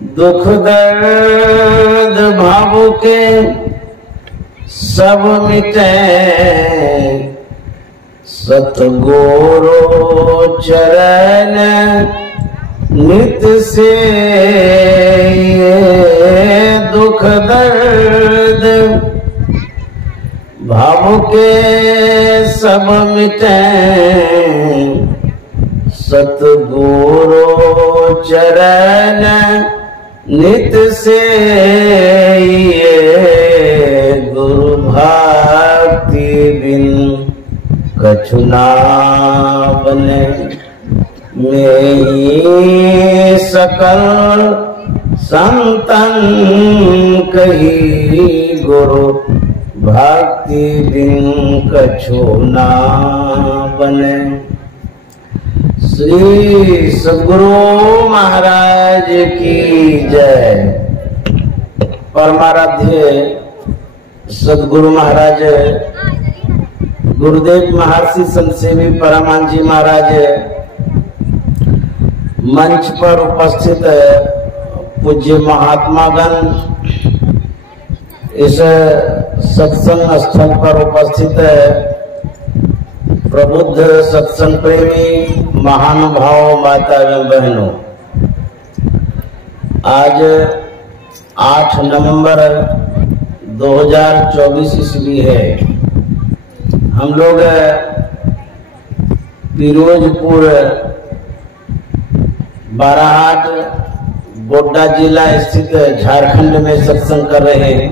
दुख दर्द भाव के सब मिटे, सतगुरु चरण नित से। दुख दर्द भाव के सब मिटे, सतगुरु चरण नित से। गुरु भक्ति बिन कछु ना बने, में सकल संतन कही। गुरु भक्ति बिन कछु ना बने। श्री सद्गुरु महाराज की जय। परमाराध्य सद्गुरु महाराज गुरुदेव महर्षि संत सेवी परमान जी महाराज, मंच पर उपस्थित पूज्य महात्मागण, इस सत्संग स्थल पर उपस्थित प्रबुद्ध सत्संग प्रेमी महानुभाव माता एवं बहनों, आज 8 नवंबर 2024 ईस्वी है। हम लोग फिरोजपुर बाराहाट गोड्डा जिला स्थित झारखंड में सत्संग कर रहे हैं।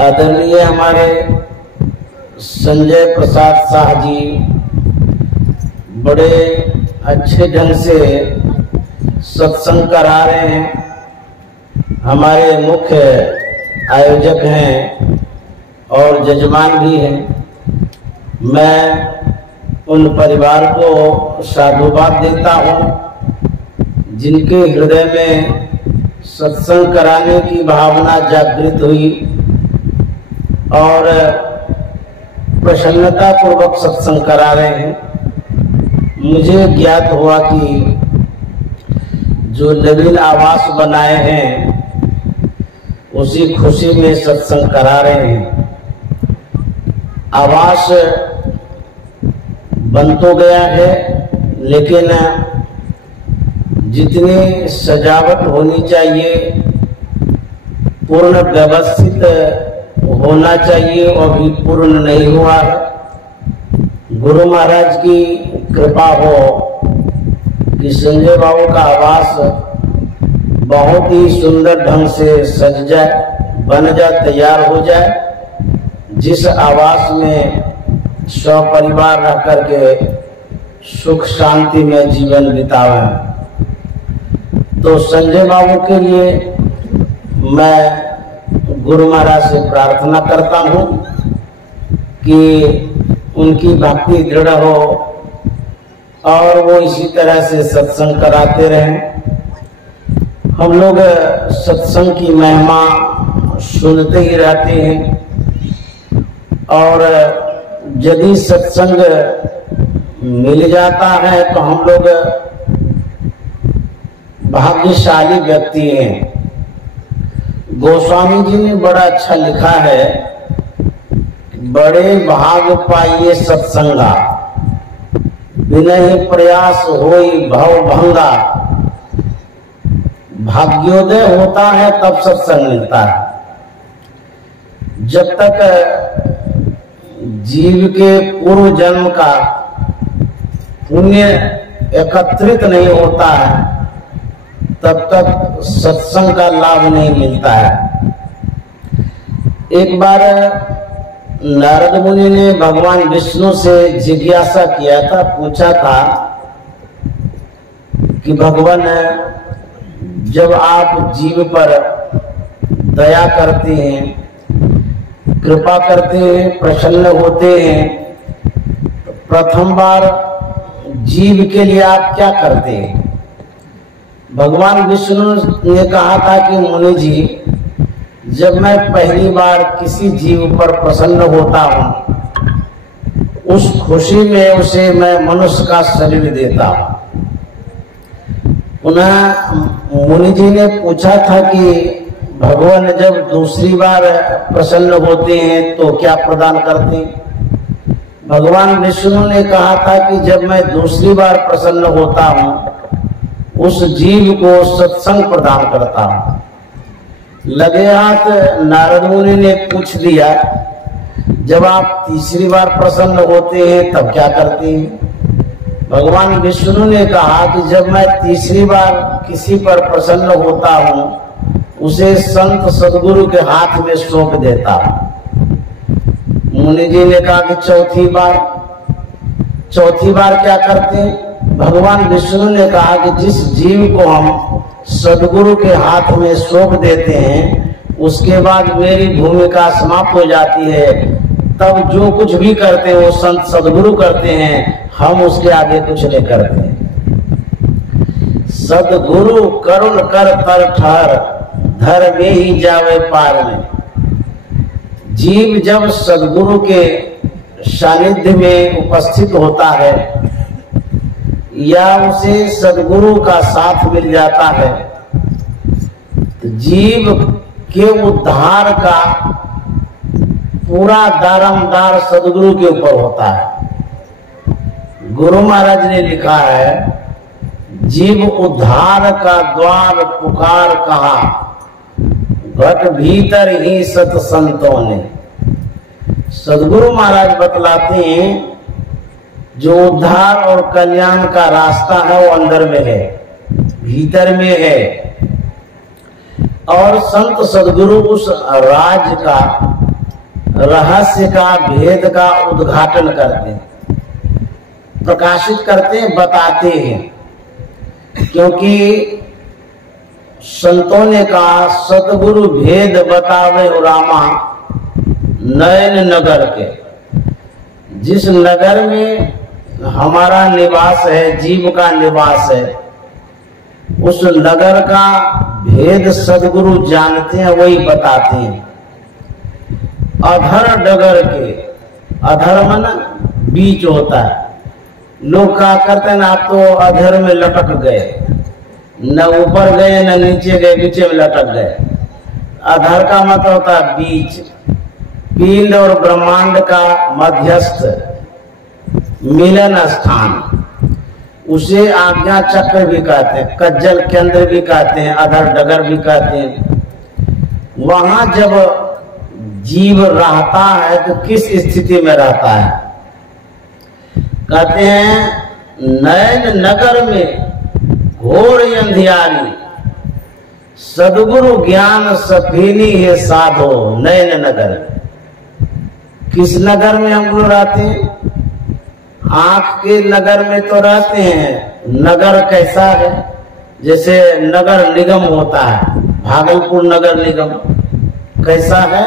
आदरणीय हमारे संजय प्रसाद शाह जी बड़े अच्छे ढंग से सत्संग करा रहे हैं। हमारे मुख्य आयोजक हैं और जजमान भी हैं। मैं उन परिवार को साधुवाद देता हूँ जिनके हृदय में सत्संग कराने की भावना जागृत हुई और प्रसन्नता पूर्वक सत्संग करा रहे हैं। मुझे ज्ञात हुआ कि जो नवीन आवास बनाए हैं उसी खुशी में सत्संग करा रहे हैं। आवास बन तो गया है, लेकिन जितनी सजावट होनी चाहिए, पूर्ण व्यवस्थित होना चाहिए, वो भी पूर्ण नहीं हुआ। गुरु महाराज की कृपा हो कि संजय बाबू का आवास बहुत ही सुंदर ढंग से सज जाए, बन जाए, तैयार हो जाए, जिस आवास में सपरिवार रह करके सुख शांति में जीवन बितावे। तो संजय बाबू के लिए मैं गुरु महाराज से प्रार्थना करता हूँ कि उनकी भक्ति दृढ़ हो और वो इसी तरह से सत्संग कराते रहें। हम लोग सत्संग की महिमा सुनते ही रहते हैं और यदि सत्संग मिल जाता है तो हम लोग भाग्यशाली व्यक्ति हैं। गोस्वामी जी ने बड़ा अच्छा लिखा है, बड़े भाग पाइए सत्संगा, बिनहि प्रयास होई भव भंगा। भाग्योदय होता है तब सत्संग मिलता है। जब तक जीव के पूर्व जन्म का पुण्य एकत्रित नहीं होता है तब तक सत्संग का लाभ नहीं मिलता है। एक बार नारद मुनि ने भगवान विष्णु से जिज्ञासा किया था, पूछा था कि भगवान जब आप जीव पर दया करते हैं, कृपा करते हैं, प्रसन्न होते हैं, तो प्रथम बार जीव के लिए आप क्या करते हैं? भगवान विष्णु ने कहा था कि मुनि जी, जब मैं पहली बार किसी जीव पर प्रसन्न होता हूं, उस खुशी में उसे मैं मनुष्य का शरीर देता हूं। पुनः मुनि जी ने पूछा था कि भगवान जब दूसरी बार प्रसन्न होते हैं तो क्या प्रदान करते हैं? भगवान विष्णु ने कहा था कि जब मैं दूसरी बार प्रसन्न होता हूं उस जीव को सत्संग प्रदान करता हूं। लगे हाथ नारद मुनि ने पूछ दिया, जब आप तीसरी बार प्रसन्न होते हैं तब क्या करते हैं? भगवान विष्णु ने कहा कि जब मैं तीसरी बार किसी पर प्रसन्न होता हूं उसे संत सदगुरु के हाथ में सौंप देता हूं। मुनि जी ने कहा कि चौथी बार क्या करते हैं? भगवान विष्णु ने कहा कि जिस जीव को हम सदगुरु के हाथ में सौंप देते हैं उसके बाद मेरी भूमिका समाप्त हो जाती है, तब जो कुछ भी करते हैं वो संत सदगुरु करते हैं, हम उसके आगे कुछ नहीं करते। सदगुरु करुण कर तर ठहर, धर में ही जावे पार में। जीव जब सदगुरु के सानिध्य में उपस्थित होता है या उसे सदगुरु का साथ मिल जाता है तो जीव के उद्धार का पूरा दारोमदार सदगुरु के ऊपर होता है। गुरु महाराज ने लिखा है, जीव उद्धार का द्वार पुकार कहा, घट भीतर ही सत संतों ने। सदगुरु महाराज बतलाते हैं जो उद्धार और कल्याण का रास्ता है वो अंदर में है, भीतर में है, और संत सदगुरु उस राज का, रहस्य का, भेद का उद्घाटन करते हैं, प्रकाशित करते हैं, बताते हैं। क्योंकि संतों ने कहा सतगुरु भेद बतावे रामा नयन नगर के। जिस नगर में हमारा निवास है, जीव का निवास है, उस नगर का भेद सदगुरु जानते हैं, वही बताते हैं। अधर डगर के, अधर मन बीच होता है। लोग क्या करते हैं ना, आप तो अधर में लटक गए, न ऊपर गए न नीचे गए, बीच में लटक गए। अधर का मतलब होता है बीच, पिंड और ब्रह्मांड का मध्यस्थ मिलन स्थान, उसे आज्ञा चक्र भी कहते हैं, कज्जल केंद्र भी कहते हैं, अधर डगर भी कहते हैं। वहां जब जीव रहता है तो किस स्थिति में रहता है? कहते हैं नयन नगर में घोर अंधियारी, सदगुरु ज्ञान सफीनी है साधो। नयन नगर, किस नगर में हम लोग रहते हैं? आंख के नगर में तो रहते हैं। नगर कैसा है? जैसे नगर निगम होता है, भागलपुर नगर निगम कैसा है?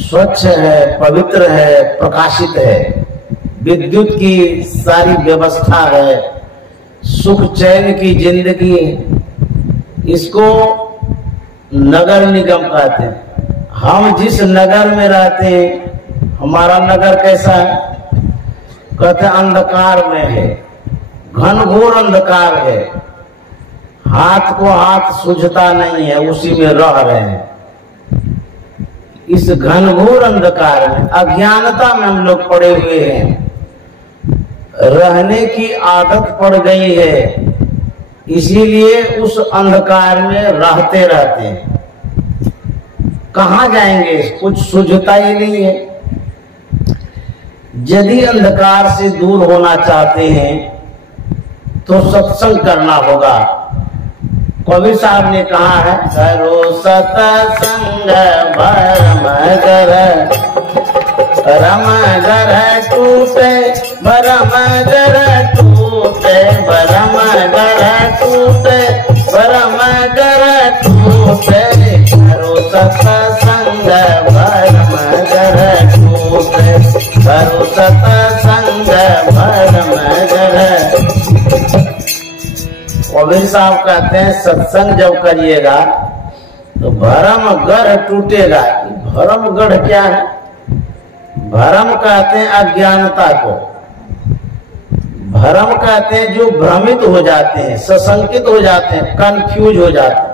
स्वच्छ है, पवित्र है, प्रकाशित है, विद्युत की सारी व्यवस्था है, सुख चैन की जिंदगी, इसको नगर निगम कहते हैं। हम जिस नगर में रहते हैं, हमारा नगर कैसा है? कहते हैं अंधकार में है, घनघोर अंधकार है, हाथ को हाथ सूझता नहीं है, उसी में रह रहे हैं। इस घनघोर अंधकार में, अज्ञानता में हम लोग पड़े हुए हैं, रहने की आदत पड़ गई है, इसीलिए उस अंधकार में रहते रहते हैं। कहाँ जाएंगे? कुछ सूझता ही नहीं है। यदि अंधकार से दूर होना चाहते हैं तो सत्संग करना होगा। कबीर साहब ने कहा है, करो सत्संग भरम गर, रम गर टूटे, भरम गर टूटे, भरम गर टूटे, भरम गर टूटे, करो सत्संग भरम गर टूटे, करो सत्संग भरम गर। कबीर साहब कहते हैं सत्संग जब करिएगा तो भरम गढ़ टूटेगा। भरम गढ़ क्या है? भरम कहते हैं अज्ञानता को, भ्रम कहते हैं जो भ्रमित हो जाते हैं, सशंकित हो जाते हैं, कंफ्यूज हो जाते हैं,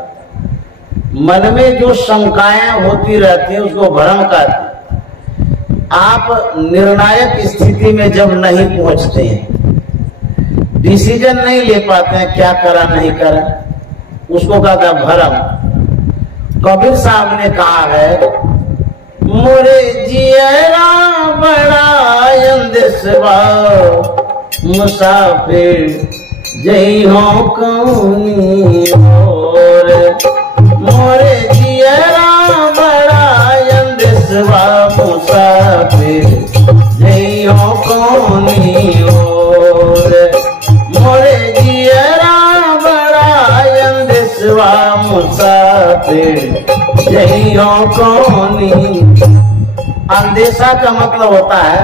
मन में जो शंकाएं होती रहती हैं उसको भ्रम कहते हैं। आप निर्णायक स्थिति में जब नहीं पहुंचते हैं, डिसीजन नहीं ले पाते हैं क्या करा नहीं करा, उसको कहता है भ्रम। कबीर साहब ने कहा है, मोरे जियरा बड़ा अंदेशवा मुसाफिर जई हो कौनी और, मोरे जियरा बड़ा अंदेशवा मुसाफिर जई हो कौनी और, मोरे जियरा बड़ा अंदेशवा मुसाफिर जई हो कौनी। अंदेशा का मतलब होता है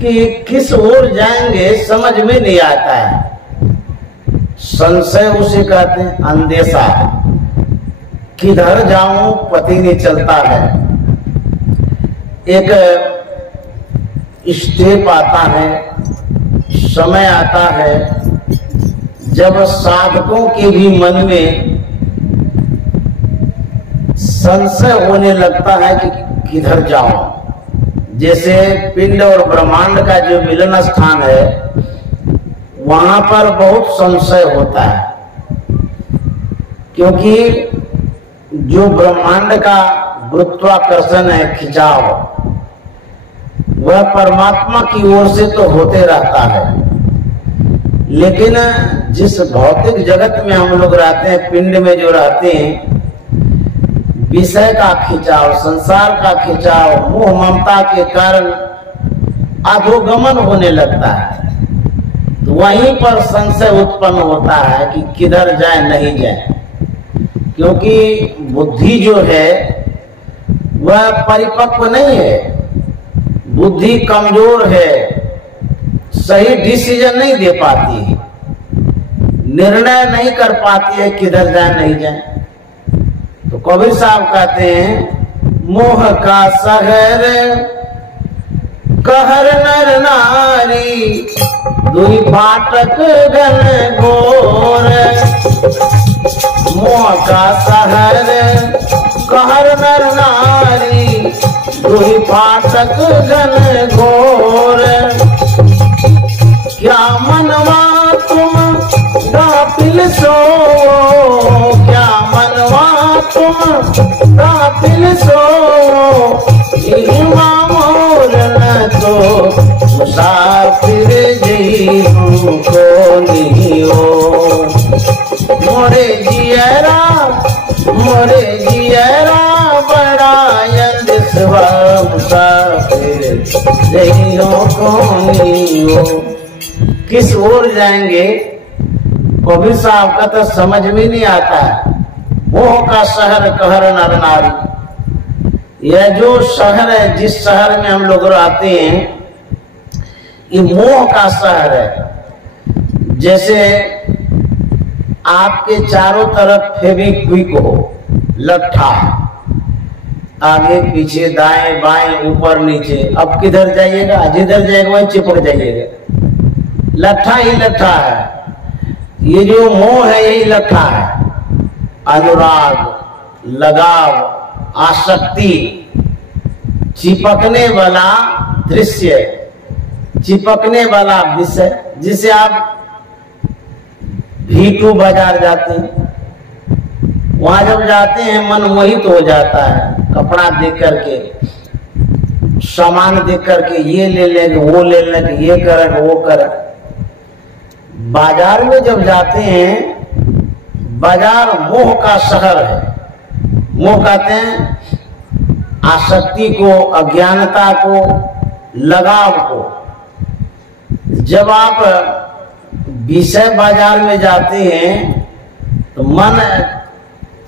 कि किस ओर जाएंगे समझ में नहीं आता है, संशय उसे कहते हैं अंदेशा। किधर जाऊं पता नहीं चलता है। एक स्टेप आता है, समय आता है जब साधकों के भी मन में संशय होने लगता है कि किधर जाऊं। जैसे पिंड और ब्रह्मांड का जो मिलन स्थान है वहां पर बहुत संशय होता है, क्योंकि जो ब्रह्मांड का गुरुत्वाकर्षण है, खिंचाव, वह परमात्मा की ओर से तो होते रहता है, लेकिन जिस भौतिक जगत में हम लोग रहते हैं, पिंड में जो रहते हैं, विषय का खिंचाव, संसार का खिंचाव, मोह ममता के कारण अधोगमन होने लगता है। तो वहीं पर संशय उत्पन्न होता है कि किधर जाए नहीं जाए, क्योंकि बुद्धि जो है वह परिपक्व नहीं है, बुद्धि कमजोर है, सही डिसीजन नहीं दे पाती है, निर्णय नहीं कर पाती है किधर जाए नहीं जाए। तो कबीर साहब कहते हैं, मोह का शहर कहर नर नारी, दुई फाटक घन घोर, मोह का शहर कहर नर नारी, दुई फाटक घन घोर, क्या मनवा तुम गाफिल सो, क्या मनवा तुम गाफिल सो, मोर न तो मुसाफिर जी को लियो, मोरे जियरा बड़ा अंदेशवा मुसाफिर जी को लियो। किस ओर जाएंगे कबीर साहब का तो समझ में नहीं आता है। मोह का शहर कहर नर नारी, यह जो शहर है, जिस शहर में हम लोग रहते हैं, ये मोह का शहर है। जैसे आपके चारों तरफ फेविक्विक हो, लट्ठा, आगे पीछे दाएं बाएं ऊपर नीचे, अब किधर जाइएगा, जिधर जाएगा वहीं चिपक जाइएगा, लट्ठा ही लट्ठा है। ये जो मोह है यही लट्ठा है, अनुराग, लगाव, आसक्ति, चिपकने वाला दृश्य, चिपकने वाला विषय। जिसे आप V2 बाजार जाते हैं, वहां जब जाते हैं मन मोहित हो जाता है, कपड़ा देख करके, सामान देख करके, ये ले लेंगे, वो ले लेंगे, ये करेंगे, वो करेंगे। बाजार में जब जाते हैं, बाजार मोह का शहर है। मोह कहते हैं आसक्ति को, अज्ञानता को, लगाव को। जब आप विषय बाजार में जाते हैं तो मन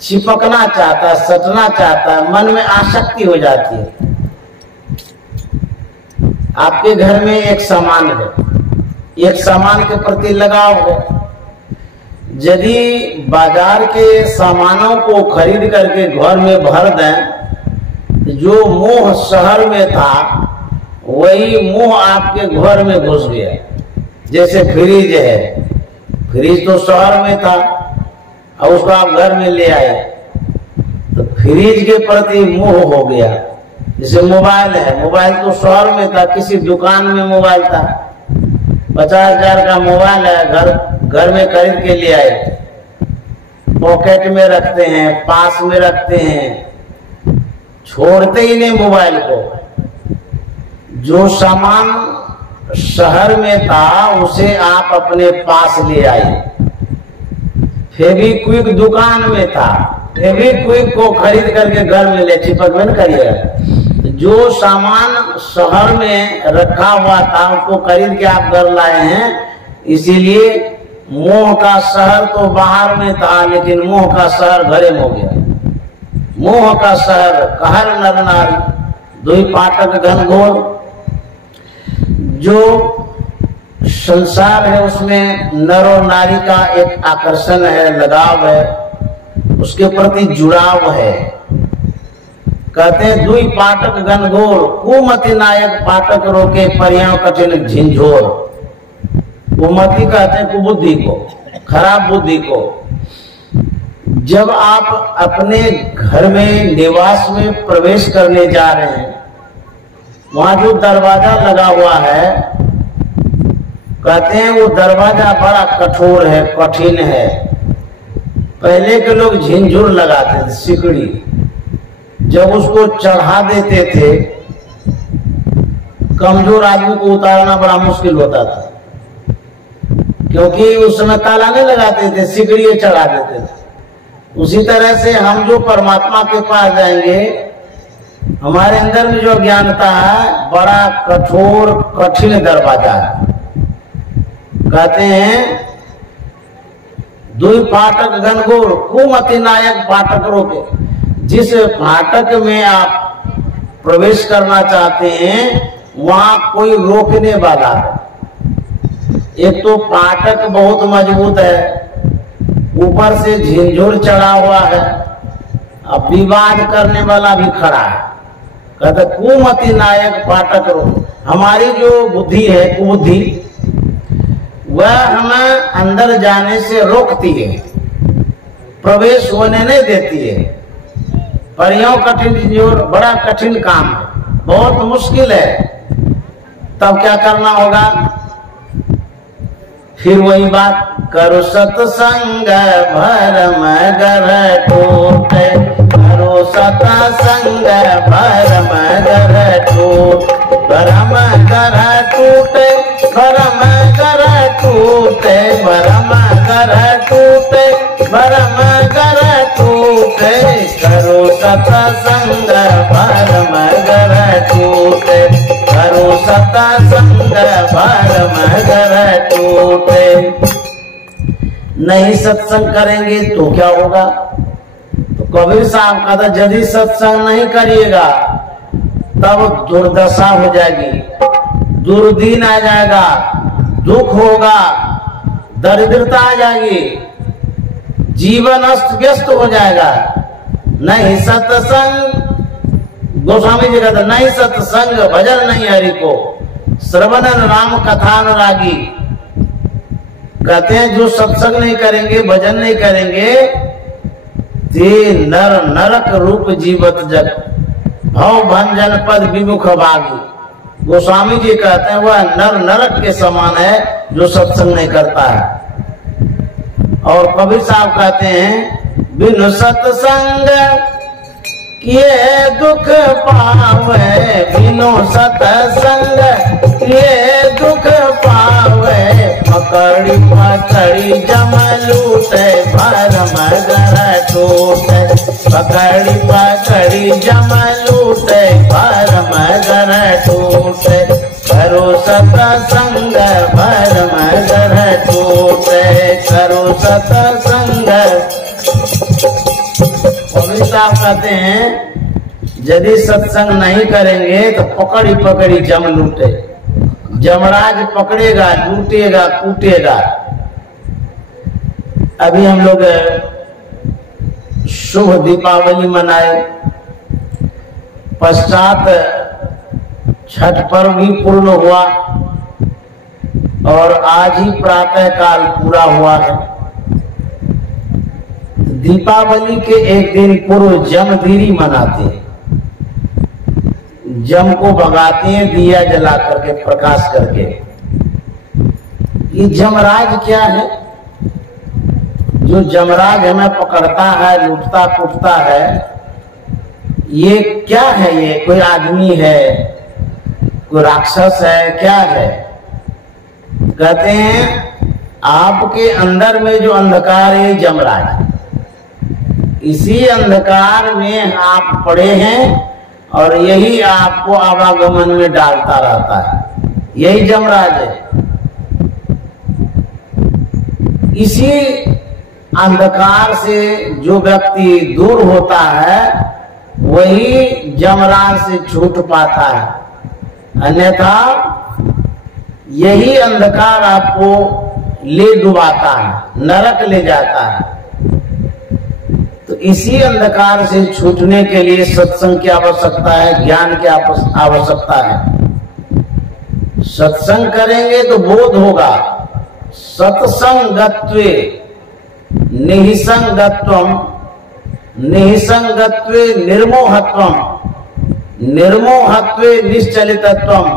चिपकना चाहता है, सटना चाहता है, मन में आसक्ति हो जाती है। आपके घर में एक सामान है, एक सामान के प्रति लगाव है। यदि बाजार के सामानों को खरीद करके घर में भर दें, जो मोह शहर में था वही मोह आपके घर में घुस गया। जैसे फ्रिज है, फ्रिज तो शहर में था और उसको आप घर में ले आए तो फ्रिज के प्रति मोह हो गया। जैसे मोबाइल है, मोबाइल तो शहर में था, किसी दुकान में मोबाइल था, 50,000 का मोबाइल है, घर में खरीद के ले आए, पॉकेट में रखते हैं, पास में रखते हैं, छोड़ते ही नहीं मोबाइल को। जो सामान शहर में था उसे आप अपने पास ले आए। फेविक्विक दुकान में था, फेविक्विक को खरीद करके घर में ले, चिपक में न करिएगा। जो सामान शहर में रखा हुआ था उसको खरीद के आप घर लाए हैं। इसीलिए मोह का शहर तो बाहर में था, लेकिन मोह का शहर घरे में हो गया। मोह का शहर कहर नर नारी, दुई पाटक घनघोर। जो संसार है उसमें नर और नारी का एक आकर्षण है, लगाव है, उसके प्रति जुड़ाव है। कहते हैं दुई पाटक घनघोर, कुमति नायक पाटक रोके, परियां कठिन झिंझोर। कुमति कहते हैं कुबुद्धि को, खराब बुद्धि को। जब आप अपने घर में निवास में प्रवेश करने जा रहे हैं, वहां जो दरवाजा लगा हुआ है, कहते हैं वो दरवाजा बड़ा कठोर है, कठिन है। पहले के लोग झिंझुर लगाते थे, सिकड़ी, जब उसको चढ़ा देते थे, कमजोर आदमी को उतारना बड़ा मुश्किल होता था, क्योंकि उस समय ताला नहीं लगाते थे, सिकड़ी चढ़ा देते थे। उसी तरह से हम जो परमात्मा के पास जाएंगे, हमारे अंदर में जो ज्ञानता है, बड़ा कठोर कठिन दरवाजा है। कहते हैं दुई फाटक घनघोर, कुमति नायक फाटक रोके। जिस फाटक में आप प्रवेश करना चाहते हैं वहां कोई रोकने वाला है। एक तो फाटक बहुत मजबूत है, ऊपर से झिंझुर चढ़ा हुआ है, अब विवाद करने वाला भी खड़ा है। कहते कुमति नायक फाटक रोके। हमारी जो बुद्धि है, कुबुद्धि, वह हमें अंदर जाने से रोकती है, प्रवेश होने नहीं देती है। परियों कठिन झिंझोर, बड़ा कठिन काम है, बहुत मुश्किल है। तब क्या करना होगा? फिर वही बात, करो सत्संग भरम गर टूटे, करो सत्संग भरम गर टूट, भरम गर टूटे, भरम गर टूटे, भरम गर टूटे, भरम गर टूटे, करो सत्संग भरम गर टूटे, करो सत्संग भरम गर टूटे। नहीं सत्संग करेंगे तो क्या होगा? तो कबीर साहब का था, यदि सत्संग नहीं करिएगा तब दुर्दशा हो जाएगी, दुर्दीन आ जाएगा, दुख होगा, दरिद्रता आ जाएगी, जीवन अस्त व्यस्त हो जाएगा। नहीं सत्संग, गोस्वामी जी कहते नहीं सत्संग भजन नहीं हरि को, श्रवणन राम कथा अनुरागी। कहते हैं जो सत्संग नहीं करेंगे, भजन नहीं करेंगे, ते नर नरक रूप जीवत जग, भव भंजन पद विमुख भागी। गोस्वामी जी कहते हैं वह नर नरक के समान है जो सत्संग नहीं करता है। और कबीर साहब कहते हैं बिनु सत्संग ये दुख पावे, बिनु सत्संग ये दुख पावे, पकड़ी पकड़ी जम लूटे, भरम गर टूटे, पकड़ी पकड़ी जम लूटे, भरम गर टूटे, करो सत्संग भरम गर टूटे, करो सत्संग। कबीर साहब कहते हैं यदि सत्संग नहीं करेंगे तो पकड़ी पकड़ी जम लूटे, जमराज पकड़ेगा, लूटेगा, कूटेगा। अभी हम लोग शुभ दीपावली मनाए, पश्चात छठ पर्व भी पूर्ण हुआ और आज ही प्रातः काल पूरा हुआ है। दीपावली के एक दिन पूर्व जमधीरी मनाते हैं, जम को भगाते हैं दिया जला करके, प्रकाश करके। ये जमराज क्या है? जो जमराज हमें पकड़ता है, लूटता पुटता है, ये क्या है? ये कोई आदमी है, कोई राक्षस है, क्या है? कहते हैं आपके अंदर में जो अंधकार है जमराज, इसी अंधकार में आप पड़े हैं और यही आपको आवागमन में डालता रहता है, यही जमराज है। इसी अंधकार से जो व्यक्ति दूर होता है वही जमराज से छूट पाता है, अन्यथा यही अंधकार आपको ले डुबाता है, नरक ले जाता है। तो इसी अंधकार से छूटने के लिए सत्संग की आवश्यकता है, ज्ञान की आवश्यकता है। सत्संग करेंगे तो बोध होगा। सत्संगत्वे निहिसंगत्वम, निहिसंगत्वे निर्मोहत्वम, निर्मोहत्वे निश्चलितत्वम,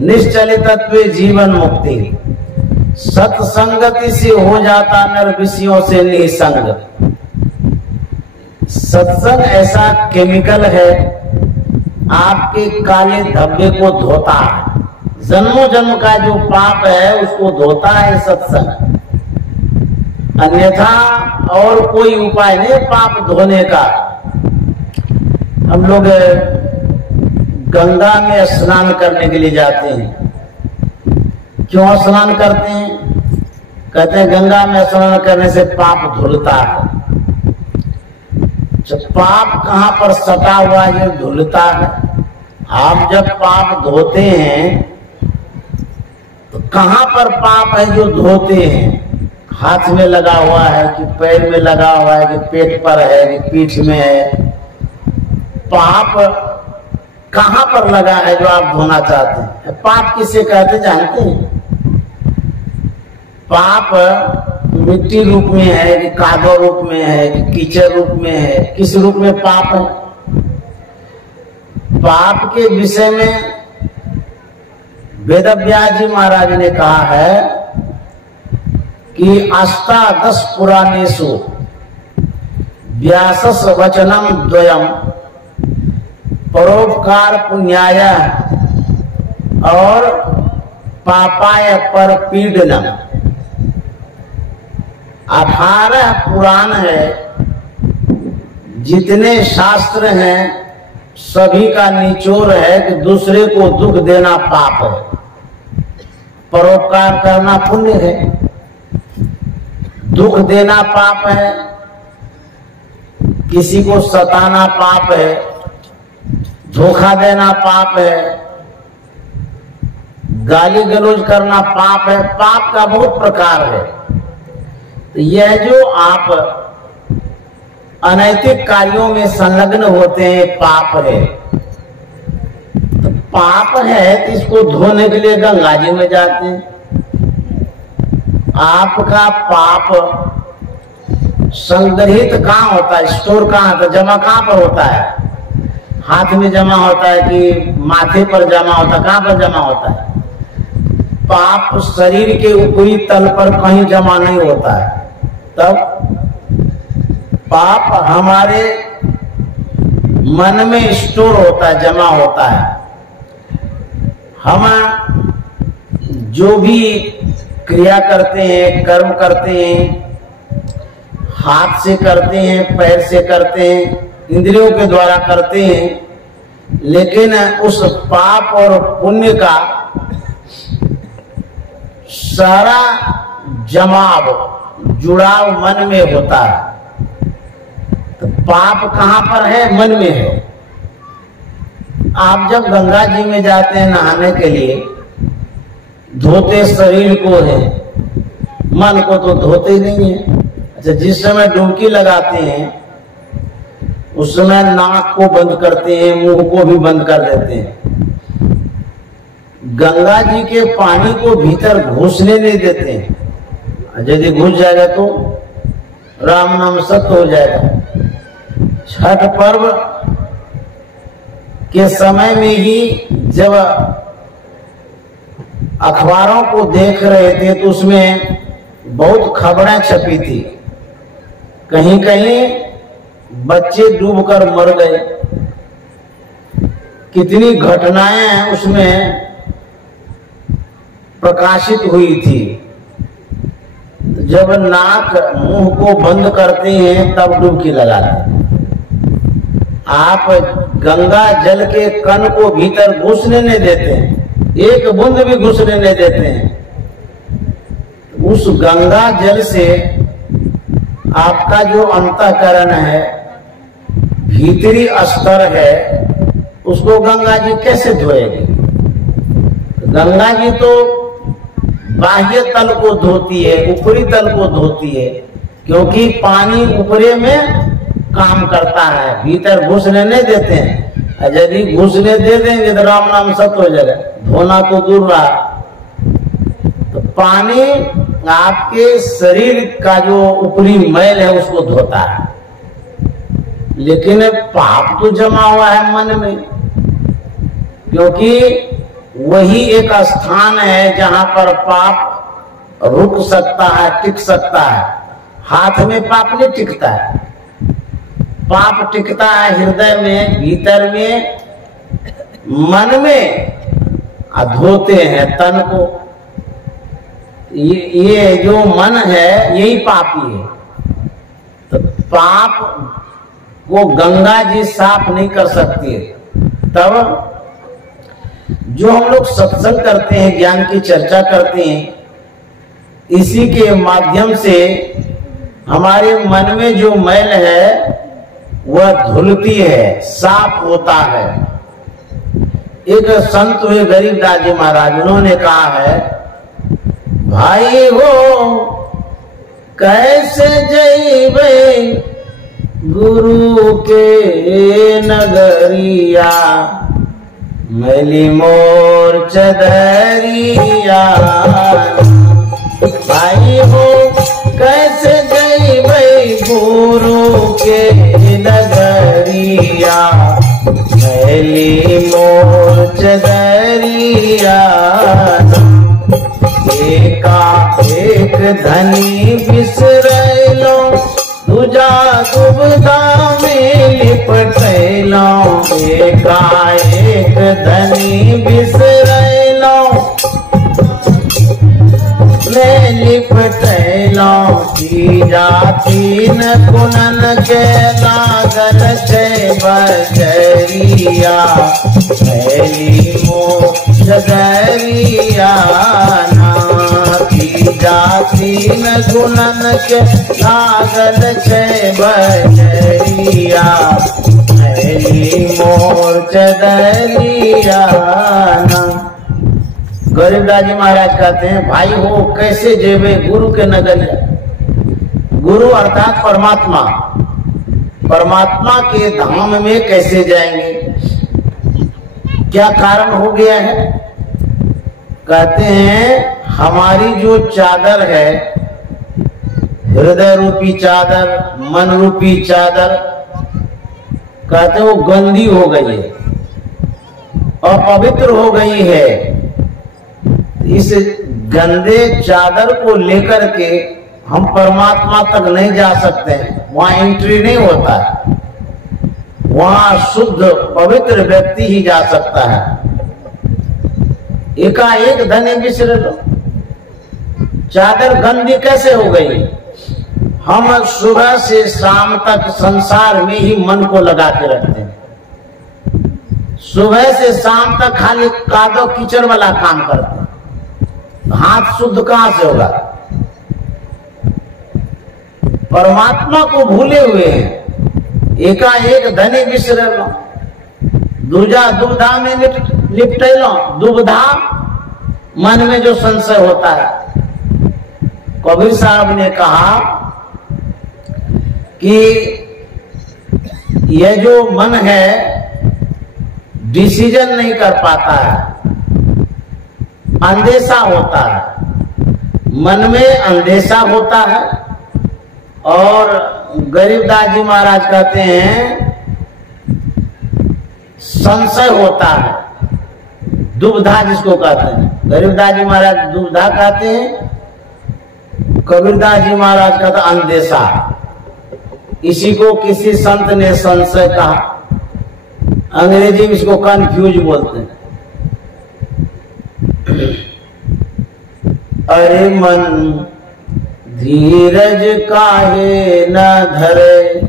निश्चलितत्वे जीवन मुक्ति। सत्संगति से हो जाता नर विषयों से निसंग। सत्संग ऐसा केमिकल है, आपके काले धब्बे को धोता है, जन्मों जन्म का जो पाप है उसको धोता है सत्संग। अन्यथा और कोई उपाय नहीं पाप धोने का। हम लोग गंगा में स्नान करने के लिए जाते हैं। क्यों स्नान करते हैं? कहते हैं गंगा में स्नान करने से पाप धुलता है। जब पाप कहाँ पर सटा हुआ है जो धुलता है? आप जब पाप धोते हैं तो कहाँ पर पाप है जो धोते हैं? हाथ में लगा हुआ है कि पैर में लगा हुआ है कि पेट पर है कि पीठ में है? पाप कहाँ पर लगा है जो आप धोना चाहते हैं? पाप किसे कहते जानते हैं? पाप मिट्टी रूप में है कि कादो रूप में है कि कीचड़ रूप में है? किस रूप में पाप है? पाप के विषय में वेदव्यास जी महाराज ने कहा है कि अष्टादश पुराणेषु व्यासस वचनम द्वयम परोपकार पुण्याय और पापाय पर पीडनम। 18 पुराण है, जितने शास्त्र हैं सभी का निचोड़ है कि दूसरे को दुख देना पाप है, परोपकार करना पुण्य है। दुख देना पाप है, किसी को सताना पाप है, धोखा देना पाप है, गाली गलौज करना पाप है। पाप का बहुत प्रकार है। तो यह जो आप अनैतिक कार्यों में संलग्न होते हैं पाप है। तो पाप है तो इसको धोने के लिए गंगा जी में जाते हैं। आपका पाप संग्रहित कहाँ होता है? स्टोर कहाँ होता है? जमा कहाँ पर होता है? हाथ में जमा होता है कि माथे पर जमा होता है? कहाँ पर जमा होता है? पाप शरीर के ऊपरी तल पर कहीं जमा नहीं होता है। तब पाप हमारे मन में स्टोर होता है, जमा होता है। हम जो भी क्रिया करते हैं, कर्म करते हैं, हाथ से करते हैं, पैर से करते हैं, इंद्रियों के द्वारा करते हैं, लेकिन उस पाप और पुण्य का सारा जमाव, जुड़ाव मन में होता है। तो पाप कहाँ पर है? मन में है। आप जब गंगा जी में जाते हैं नहाने के लिए, धोते शरीर को है, मन को तो धोते नहीं है। अच्छा, जिस समय डुबकी लगाते हैं उस समय नाक को बंद करते हैं, मुंह को भी बंद कर देते हैं। गंगा जी के पानी को भीतर घुसने नहीं देते हैं। यदि घुस जाएगा तो राम नाम सत्य हो जाएगा। छठ पर्व के समय में ही जब अखबारों को देख रहे थे तो उसमें बहुत खबरें छपी थी। कहीं कहीं बच्चे डूबकर मर गए, कितनी घटनाएं उसमें प्रकाशित हुई थी। जब नाक मुंह को बंद करते हैं तब डुबकी लगाते हैं। आप गंगा जल के कण को भीतर घुसने नहीं देते हैं, एक बूंद भी घुसने नहीं देते हैं। उस गंगा जल से आपका जो अंतःकरण है, भीतरी स्तर है, उसको गंगा जी कैसे धोएगी? गंगा जी तो बाह्य तल को धोती है, ऊपरी तल को धोती है, क्योंकि पानी ऊपरे में काम करता है, भीतर घुसने नहीं देते हैं। यदि घुसने दे देंगे तो राम नाम सत्य हो जाएगा, धोना तो दूर रहा। तो पानी आपके शरीर का जो ऊपरी मैल है उसको धोता है, लेकिन पाप तो जमा हुआ है मन में, क्योंकि वही एक स्थान है जहां पर पाप रुक सकता है, टिक सकता है। हाथ में पाप नहीं टिकता है, पाप टिकता है हृदय में, भीतर में, मन में। धोते हैं तन को। ये जो मन है यही पापी है। तो पाप को गंगा जी साफ नहीं कर सकती है। तब जो हम लोग सत्संग करते हैं, ज्ञान की चर्चा करते हैं, इसी के माध्यम से हमारे मन में जो मैल है वह धुलती है, साफ होता है। एक संत हुए गरीबदास जी महाराज, उन्होंने कहा है, भाई हो कैसे जइबे गुरु के नगरिया, मैली मोर चदरिया। भाई हो कैसे जइबे गुरु के नगरिया, मैली मोर चदरिया। एका एक धनी बिसरैलो, दूजा दुबधा में लिपटैलो। एका एक धनी बिसरैलो, ले लिपटैलो। तीजा तीन कुनन के लागल छे बजरिया, मैली मोर चदरिया। तीजा तीन गुणन के लागल छे बजरिया, मैली मोर चदरिया। गरीबदास जी महाराज कहते हैं, भाई हो कैसे जेबे गुरु के नगरिया। गुरु अर्थात परमात्मा, परमात्मा के धाम में कैसे जाएंगे? क्या कारण हो गया है? कहते हैं हमारी जो चादर है, हृदय रूपी चादर, मन रूपी चादर, कहते हैं वो गंदी हो गई है, अपवित्र हो गई है। इस गंदे चादर को लेकर के हम परमात्मा तक नहीं जा सकते हैं, वहां एंट्री नहीं होता है। वहां शुद्ध पवित्र व्यक्ति ही जा सकता है। एकाएक धनी बिसर लो, चादर गंदी कैसे हो गई? हम सुबह से शाम तक संसार में ही मन को लगा के रखते हैं। सुबह से शाम तक खाली कादो कीचड़ वाला काम करते हैं, हाथ शुद्ध कहां से होगा? परमात्मा को भूले हुए हैं। एकाएक धनी बिसर लो, दूजा दुबधा में लिपटे लो। दुबधा मन में जो संशय होता है। कबीर साहब ने कहा कि यह जो मन है डिसीजन नहीं कर पाता है, अंदेशा होता है, मन में अंदेशा होता है। और गरीबदास जी महाराज कहते हैं संशय होता है, दुविधा जिसको कहते हैं। गरीबदास जी महाराज दुविधा कहते हैं, कबीरदास जी महाराज कहते अंदेशा। इसी को किसी संत ने संशय कहा, अंग्रेजी में इसको कंफ्यूज बोलते हैं। अरे मन धीरज काहे न धरे,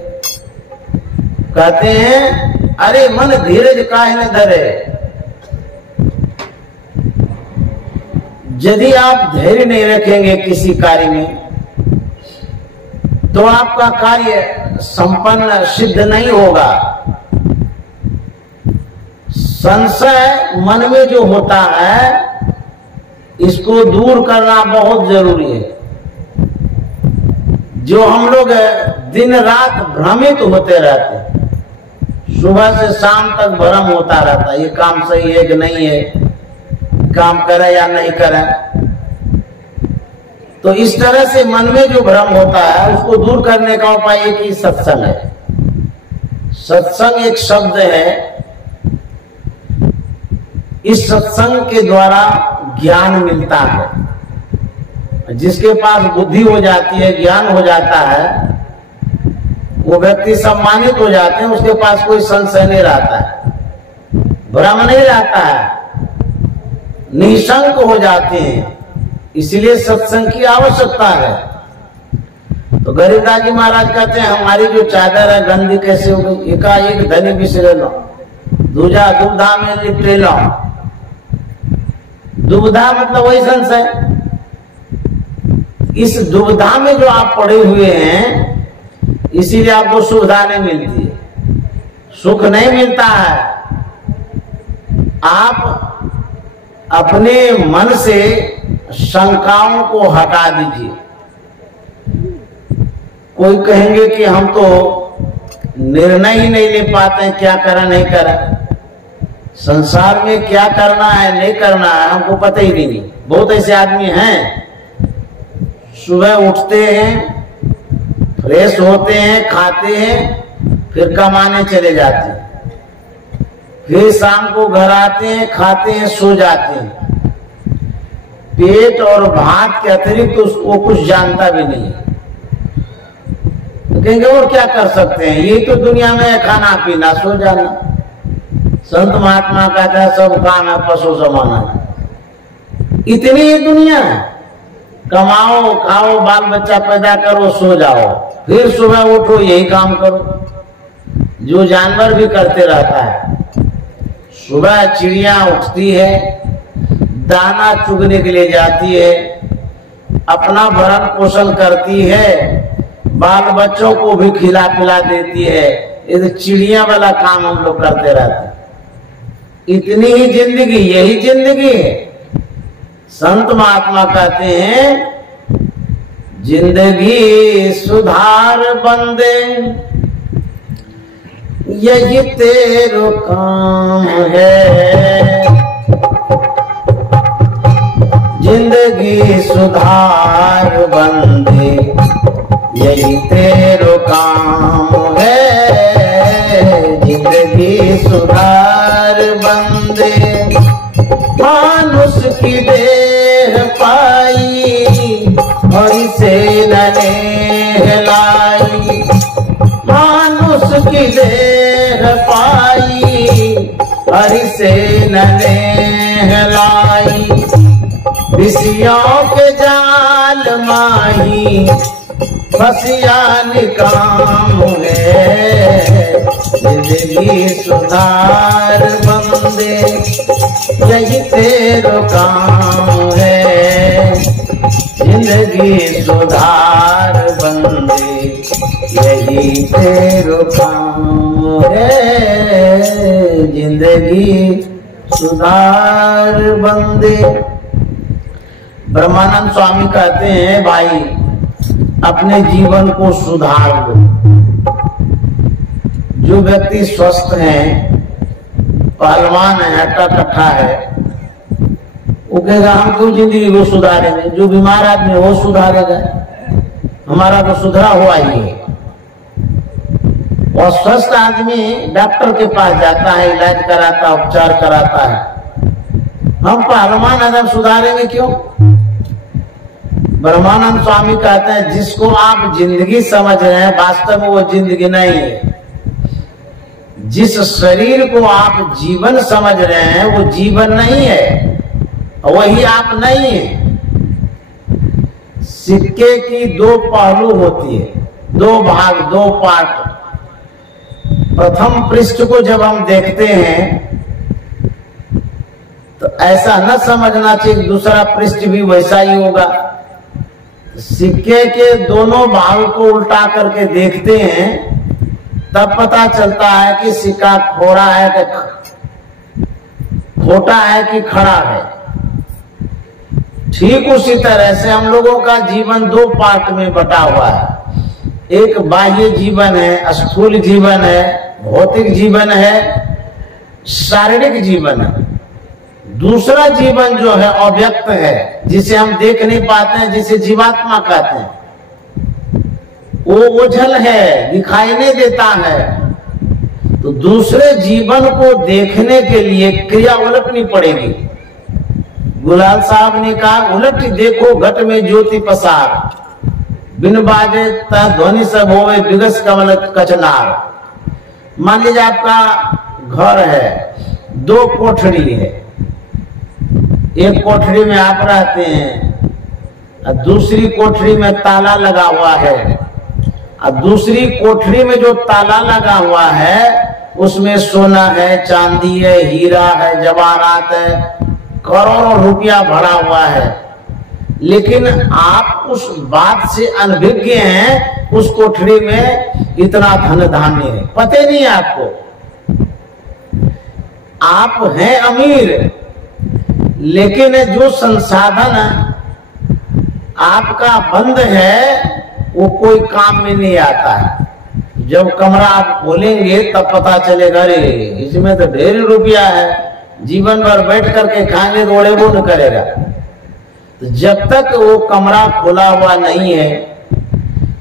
कहते हैं अरे मन धीरज काहे न धरे। यदि आप धैर्य नहीं रखेंगे किसी कार्य में तो आपका कार्य संपन्न सिद्ध नहीं होगा। संशय मन में जो होता है इसको दूर करना बहुत जरूरी है। जो हम लोग दिन रात भ्रमित होते रहते हैं, सुबह से शाम तक भ्रम होता रहता है, ये काम सही है कि नहीं है, काम करे या नहीं करे। तो इस तरह से मन में जो भ्रम होता है उसको दूर करने का उपाय एक ही सत्संग है। सत्संग एक शब्द है, इस सत्संग के द्वारा ज्ञान मिलता है। जिसके पास बुद्धि हो जाती है, ज्ञान हो जाता है, वो व्यक्ति सम्मानित हो जाते हैं, उसके पास कोई संशय नहीं रहता है, भ्रम नहीं रहता है, निशंक हो जाते हैं। इसलिए सत्संग की आवश्यकता है। तो गरीबदास जी महाराज कहते हैं हमारी जो चादर है गंदी कैसे हो गई, एकाएक धनी बिसरे लो, दूजा दुविधा में लिपटे लो। दुविधा मतलब वही संशय। इस दुविधा में जो आप पड़े हुए हैं इसीलिए आपको सुविधा नहीं मिलती है, सुख नहीं मिलता है। आप अपने मन से शंकाओं को हटा दीजिए। कोई कहेंगे कि हम तो निर्णय ही नहीं ले पाते हैं, क्या करें नहीं करें, संसार में क्या करना है नहीं करना है हमको पता ही नहीं। बहुत ऐसे आदमी हैं, सुबह उठते हैं, फ्रेश होते हैं, खाते हैं, फिर कमाने चले जाते हैं, फिर शाम को घर आते हैं, खाते हैं, सो जाते हैं। पेट और भात के अतिरिक्त तो वो कुछ जानता भी नहीं है। तो कहेंगे और क्या कर सकते हैं, यही तो दुनिया में है, खाना पीना सो जाना। संत महात्मा कहता है सब काम है पशु समाना। इतनी ही दुनिया है, कमाओ खाओ बाल बच्चा पैदा करो सो जाओ, फिर सुबह उठो यही काम करो जो जानवर भी करते रहता है। सुबह चिड़िया उठती है, दाना चुगने के लिए जाती है, अपना भरण पोषण करती है, बाल बच्चों को भी खिला पिला देती है। ये तो चिड़िया वाला काम हम लोग करते रहते हैं। इतनी ही जिंदगी, यही जिंदगी है। संत महात्मा कहते हैं जिंदगी सुधार बंदे यही तेरो काम है, जिंदगी सुधार बंदे यही तेरो काम है, जिंदगी सुधार बंदे। मानुष की देह पाई और इसे नहलाई, मानुष की देह पाई और इसे नहलाई। विषयों के जाल माही फसिया निकाम है, जिंदगी सुधार बंदे यही तेरो काम है, जिंदगी सुधार बंदे यही तेरो काम है, जिंदगी सुधार बंदे। ब्रह्मानंद स्वामी कहते हैं भाई अपने जीवन को सुधार लो। जो व्यक्ति स्वस्थ हैं, पहलवान है, हट्टा कट्ठा है, वो कहेगा हम क्यों जिंदगी को सुधारेंगे, जो बीमार आदमी वो सुधारेगा, हमारा तो सुधरा हुआ ही है। और स्वस्थ आदमी डॉक्टर के पास जाता है, इलाज कराता है, उपचार कराता है। हम पहलवान आदम सुधारेंगे क्यों? ब्रह्मानंद स्वामी कहते हैं जिसको आप जिंदगी समझ रहे हैं वास्तव में वो जिंदगी नहीं है। जिस शरीर को आप जीवन समझ रहे हैं वो जीवन नहीं है, वही आप नहीं है। सिक्के की दो पहलू होती है, दो भाग, दो पार्ट। प्रथम पृष्ठ को जब हम देखते हैं तो ऐसा न समझना चाहिए दूसरा पृष्ठ भी वैसा ही होगा। सिक्के के दोनों भाग को उल्टा करके देखते हैं तब पता चलता है कि सिक्का खोड़ा है कि खोटा है कि खड़ा है। ठीक उसी तरह से हम लोगों का जीवन दो पार्ट में बटा हुआ है। एक बाह्य जीवन है, स्थूल जीवन है, भौतिक जीवन है, शारीरिक जीवन है। दूसरा जीवन जो है अव्यक्त है, जिसे हम देख नहीं पाते हैं, जिसे जीवात्मा कहते हैं। वो ओझल है, दिखाई नहीं देता है। तो दूसरे जीवन को देखने के लिए क्रिया उलटनी पड़ेगी। गुलाल साहब ने कहा उलट देखो घट में ज्योति पसार, बिन बाजे ध्वनि सब होवे बिगस कमल कचनार। मान लीजिए आपका घर है, दो कोठरी है, एक कोठरी में आप रहते हैं, दूसरी कोठरी में ताला लगा हुआ है। और दूसरी कोठरी में जो ताला लगा हुआ है उसमें सोना है, चांदी है, हीरा है, जवाहरात है, करोड़ों रुपया भरा हुआ है। लेकिन आप उस बात से अनभिज्ञ हैं, उस कोठरी में इतना धन धान्य है, पता नहीं है आपको। आप हैं अमीर, लेकिन जो संसाधन आपका बंद है वो कोई काम में नहीं आता है। जब कमरा आप खोलेंगे तब पता चलेगा अरे इसमें तो ढेर रुपया है, जीवन भर बैठ करके खाएंगे तो ओढ़े वो न करेगा। तो जब तक वो कमरा खुला हुआ नहीं है,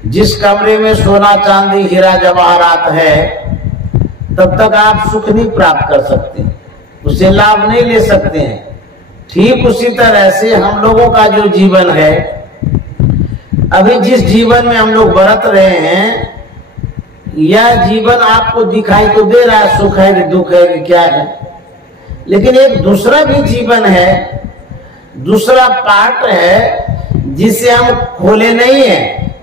जिस कमरे में सोना चांदी हीरा जवाहरात है, तब तक आप सुख नहीं प्राप्त कर सकते, उससे लाभ नहीं ले सकते हैं। ठीक उसी तरह से हम लोगों का जो जीवन है, अभी जिस जीवन में हम लोग बरत रहे हैं, यह जीवन आपको दिखाई तो दे रहा है, सुख है कि दुख है कि क्या है। लेकिन एक दूसरा भी जीवन है, दूसरा पार्ट है जिसे हम खोले नहीं है,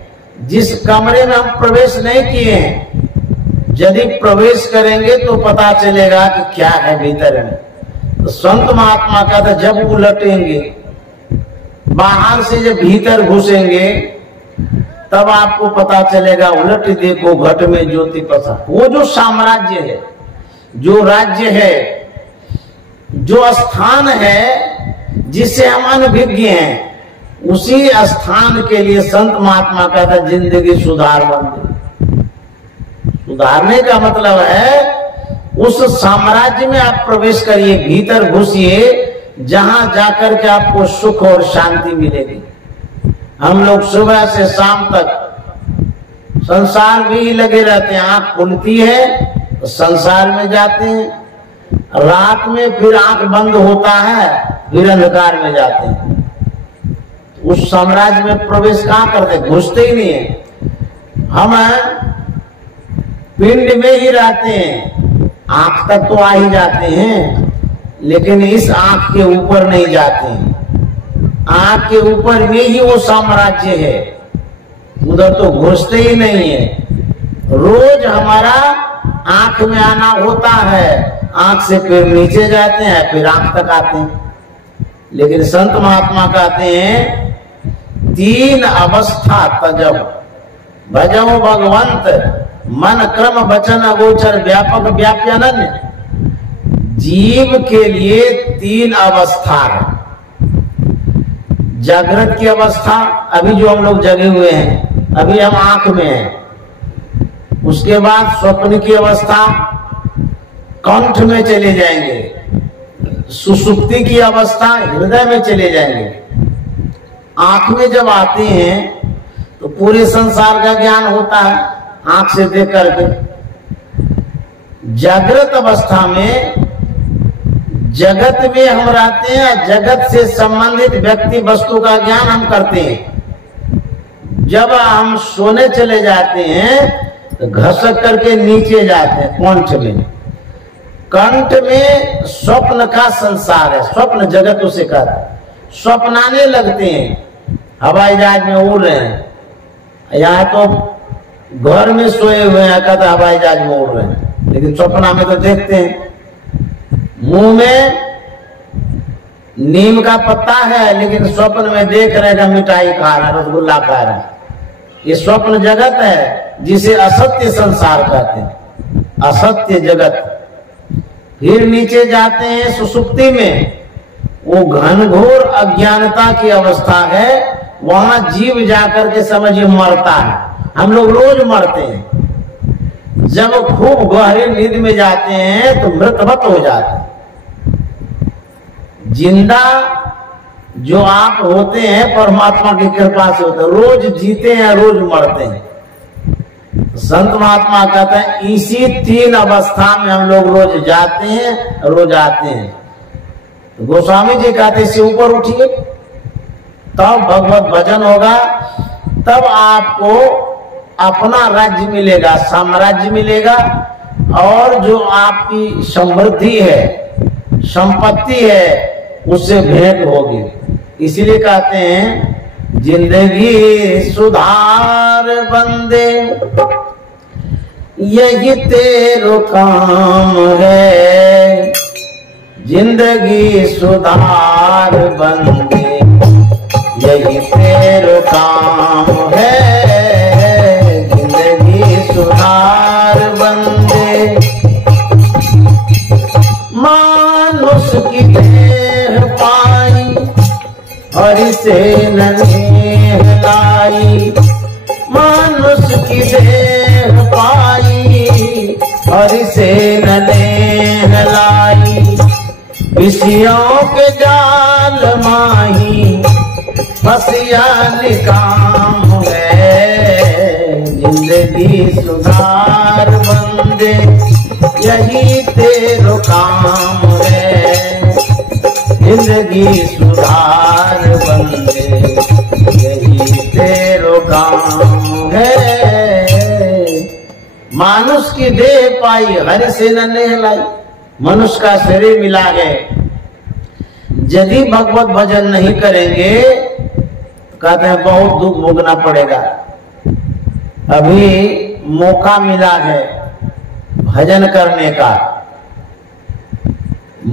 जिस कमरे में हम प्रवेश नहीं किए हैं। यदि प्रवेश करेंगे तो पता चलेगा कि क्या है भीतर में। तो संत महात्मा का था जब उलटेंगे, बाहर से जब भीतर घुसेंगे तब आपको पता चलेगा। उलट देखो घट में ज्योति पसार। वो जो साम्राज्य है, जो राज्य है, जो स्थान है जिससे हम अनभिज्ञ हैं, उसी स्थान के लिए संत महात्मा का था जिंदगी सुधार बंद। सुधारने का मतलब है उस साम्राज्य में आप प्रवेश करिए, भीतर घुसिए, जहां जाकर के आपको सुख और शांति मिलेगी। हम लोग सुबह से शाम तक संसार में ही लगे रहते हैं। आंख खुलती है तो संसार में जाते हैं, रात में फिर आंख बंद होता है, फिर अंधकार में जाते हैं। उस साम्राज्य में प्रवेश कहां करते, घुसते ही नहीं है। हम पिंड में ही रहते हैं, आंख तक तो आ ही जाते हैं, लेकिन इस आंख के ऊपर नहीं जाते हैं। आंख के ऊपर में ही वो साम्राज्य है, उधर तो घुसते ही नहीं है। रोज हमारा आंख में आना होता है, आंख से फिर नीचे जाते हैं, फिर आंख तक आते हैं। लेकिन संत महात्मा कहते हैं तीन अवस्था तजब भजो भगवंत, मन क्रम वचन अगोचर व्यापक व्याप्यानन्य। जीव के लिए तीन अवस्था है। जागृत की अवस्था, अभी जो हम लोग जगे हुए हैं, अभी हम आंख में हैं। उसके बाद स्वप्न की अवस्था, कंठ में चले जाएंगे। सुसुप्ति की अवस्था हृदय में चले जाएंगे। आंख में जब आते हैं तो पूरे संसार का ज्ञान होता है आंख से देख करके। जागृत अवस्था में जगत में हम रहते हैं, जगत से संबंधित व्यक्ति वस्तु का ज्ञान हम करते हैं। जब हम सोने चले जाते हैं तो घसक करके नीचे जाते हैं कंठ में। कंठ में स्वप्न का संसार है, स्वप्न जगत उसे कहते हैं। स्वप्नाने लगते हैं, हवाई जहाज में उड़ रहे हैं, यहाँ तो घर में सोए हुए हैं, कहते हवाई जहाज में उड़ रहे हैं, लेकिन स्वप्ना में तो देखते हैं। मुंह में नीम का पत्ता है, लेकिन स्वप्न में देख रहे हैं मिठाई खा रहा है, रसगुल्ला खा रहा है। ये स्वप्न जगत है जिसे असत्य संसार कहते हैं, असत्य जगत। फिर नीचे जाते हैं सुसुप्ति में, वो घनघोर अज्ञानता की अवस्था है। वहां जीव जाकर के समझिए मरता है। हम लोग रोज मरते हैं। जब खूब गहरी नींद में जाते हैं तो मृतवत हो जाते हैं। जिंदा जो आप होते हैं परमात्मा की कृपा से होते हैं, रोज जीते हैं रोज मरते हैं। संत महात्मा कहते हैं इसी तीन अवस्था में हम लोग रोज जाते हैं रोज आते हैं। तो गोस्वामी जी कहते इससे ऊपर उठिए, तब भगवत भजन होगा, तब आपको अपना राज्य मिलेगा, साम्राज्य मिलेगा, और जो आपकी समृद्धि है, संपत्ति है, उससे भेंट होगी। इसीलिए कहते हैं जिंदगी सुधार बंदे यही तेरो काम है। जिंदगी सुधार बंदे यही तेरो काम है। जिंदगी सुधार बंदे मानुष की देह पाई हरि से नेह लाई। मानुष की देह पाई हरि से नेह लाई। विषयों के जाल माही फसिया निकाम है। जिंदगी सुधार बंदे यही तेरो काम है। जिंदगी सुधार बंदे यही तेरो काम है। मानुष की देह पाई हरि से नेह लाई। मनुष्य का शरीर मिला है, यदि भगवत भजन नहीं करेंगे कहते हैं बहुत दुख भोगना पड़ेगा। अभी मौका मिला है भजन करने का।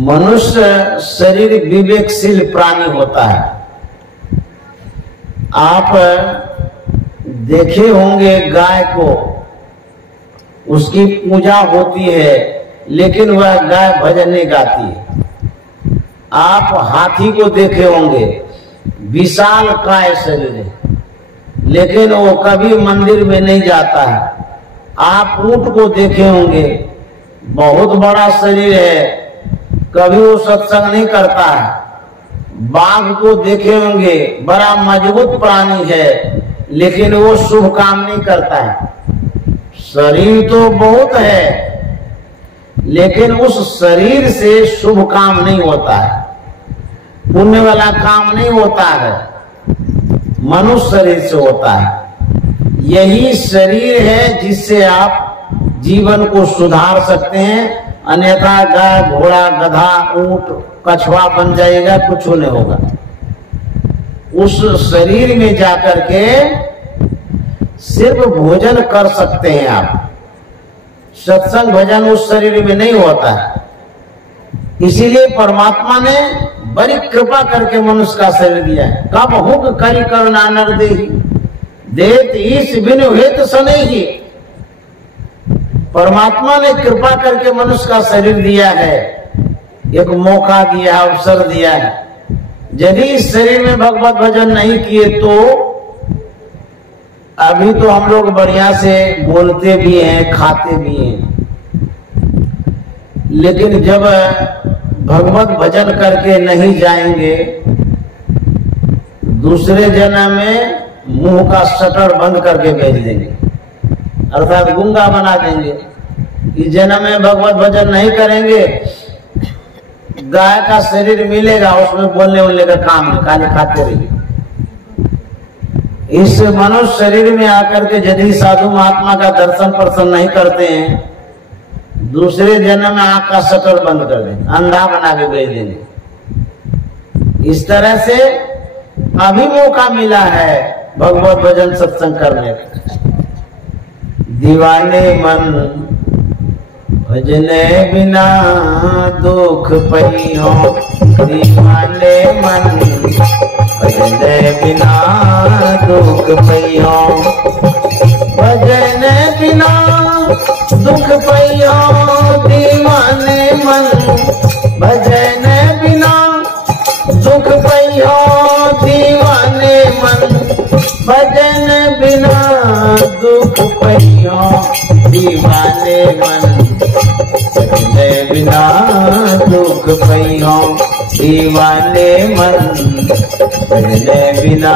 मनुष्य शरीर विवेकशील प्राणी होता है। आप देखे होंगे गाय को, उसकी पूजा होती है लेकिन वह गाय भजन नहीं गाती है। आप हाथी को देखे होंगे, विशाल काय शरीर है, लेकिन वो कभी मंदिर में नहीं जाता है। आप ऊंट को देखे होंगे, बहुत बड़ा शरीर है, कभी वो सत्संग नहीं करता है। बाघ को देखे होंगे, बड़ा मजबूत प्राणी है, लेकिन वो शुभ काम नहीं करता है। शरीर तो बहुत है, लेकिन उस शरीर से शुभ काम नहीं होता है, पुण्य वाला काम नहीं होता है, मनुष्य शरीर से होता है। यही शरीर है जिससे आप जीवन को सुधार सकते हैं, अन्यथा गाय घोड़ा गधा ऊंट कछुआ बन जाएगा, कुछ नहीं होगा। उस शरीर में जाकर के सिर्फ भोजन कर सकते हैं आप, सत्संग भजन उस शरीर में नहीं होता है। इसीलिए परमात्मा ने बड़ी कृपा करके मनुष्य का शरीर दिया है। कब हुक करी करुणा नर देहि देत ईश बिनु हेत सनेहि। परमात्मा ने कृपा करके मनुष्य का शरीर दिया है, एक मौका दिया, अवसर दिया है। यदि इस शरीर में भगवत भजन नहीं किए तो अभी तो हम लोग बढ़िया से बोलते भी हैं, खाते भी हैं, लेकिन जब भगवत भजन करके नहीं जाएंगे, दूसरे जन्म में मुंह का शटर बंद करके भेज देंगे, अर्थात गूंगा बना देंगे। इस जन्म में भगवत भजन नहीं करेंगे, गाय का शरीर मिलेगा, उसमें बोलने उलने का काम नहीं, खाली खाते रहिए। इस मनुष्य शरीर में आकर के यदि साधु महात्मा का दर्शन प्रसन्न नहीं करते हैं, दूसरे जन्म में आंख का शटर बंद कर देंगे, अंधा बना के भेज देंगे। इस तरह से अभी मौका मिला है भगवत भजन सत्संग करने का। दीवाने मन भजने बिना दुख पई हो, दीवाने मन भजने बिना दुख पई हो, भजने बिना दुख पई हो, दीवाने मन भजने बिना दुख पई हो, दीवाने मन भजन बिना दुख पई हो, दीवाने मन भजने बिना दुख पई हो, दीवाने मन भजने बिना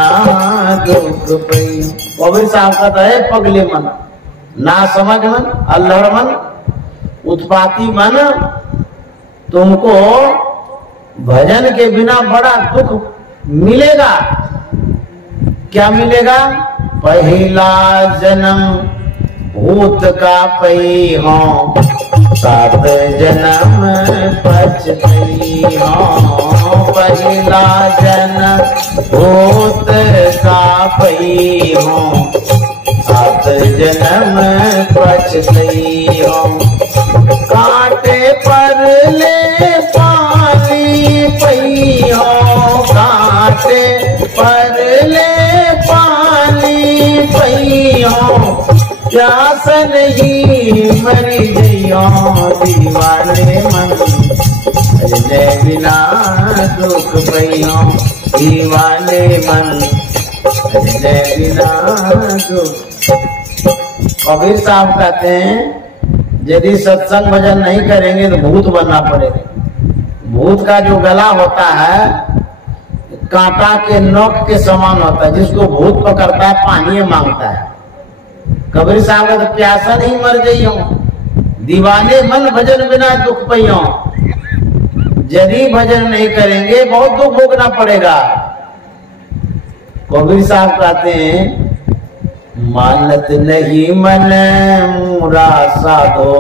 दुख पई हो। कबीर साहब कहता है पगले मन, ना समझ मन, अल्हड़ मन, उत्पाती मन, तुमको भजन के बिना बड़ा दुख मिलेगा। क्या मिलेगा? पहला जन्म भूत का पई हो, सात जन्म पछतई हो, पहला जन्म भूत का पई हो, सात जन्म पछतई हो, कांटे पर ले पानी पई हो, कांटे पर ले पानी पई हो, प्यास नहीं मरी गई हो, दीवाने मन भजने बिना दुख पई हो, दीवाने मन भजने बिना दुख। कबीर साहब कहते हैं यदि सत्संग भजन नहीं करेंगे तो भूत बनना पड़ेगा। भूत का जो गला होता है कांटा के नोक के समान होता है, जिसको भूत पकड़ता है पानी मांगता है। कबीर साहब तो प्यासा नहीं मर गई हो, दीवाने मन भजन बिना दुख पई हो। यदि भजन नहीं करेंगे बहुत दुख भोगना पड़ेगा। कबीर साहब कहते हैं मानत नहीं मन मोरा साधो,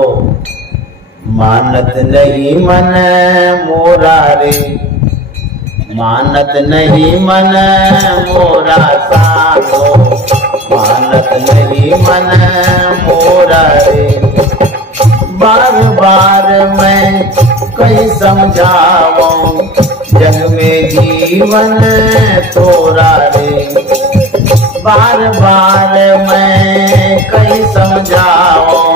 मानत नहीं मन मोरा रे, मानत नहीं मन मोरा साधो, मानत नहीं मन मोरा रे, बार बार मैं कहीं समझाऊं जग में जीवन तोरा रे, बार बार मैं कहीं समझाऊं